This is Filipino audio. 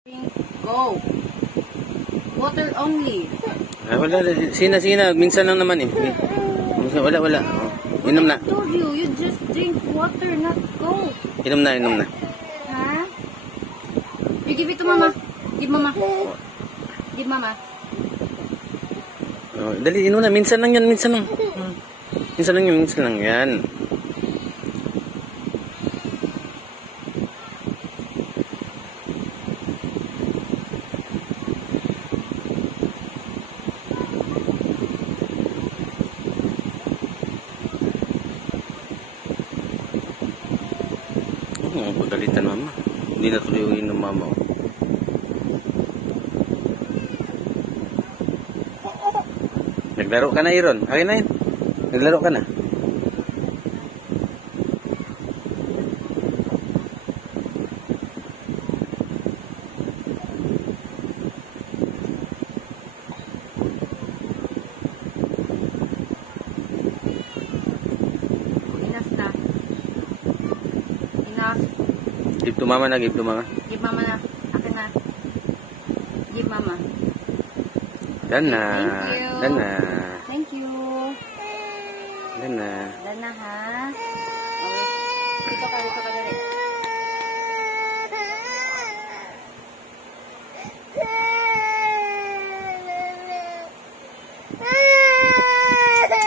Go. Water only. Ah, wala. Sina. Minsan lang naman eh. Minsan, wala. Oh. Inom na. I told you, you just drink water, not go. Inom na. Ha? You give it to mama. Give mama. Give mama. Oh, dali, inom na. Minsan lang yan. Minsan lang yan. Oo, pagalitan mama. Hindi na tuloy yung inom mama. Naglaro ka na, Iron. Akin na yun. Naglaro ka na. Enough na. Enough. Give to mama na. Give mama na. Akin na. Give mama. Dan na. Thank you. Dan na. Thank you. Dan na. Dan na ha. Okay. Dito ka.